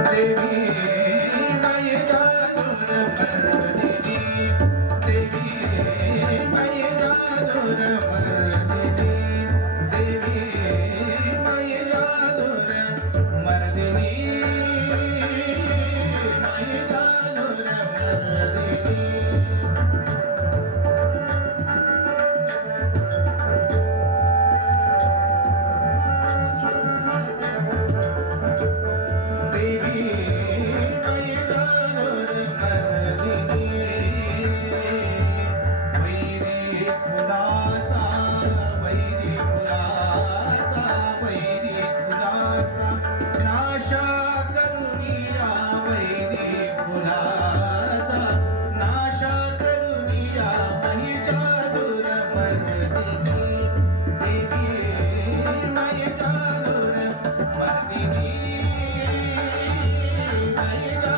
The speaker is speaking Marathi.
Baby. पुलाचा वैरे पुलाचा वैरे पुलाचा नाशा करुनिया पुलाचा नाशा करुनिया मय जादुर मंदिर मंदिनी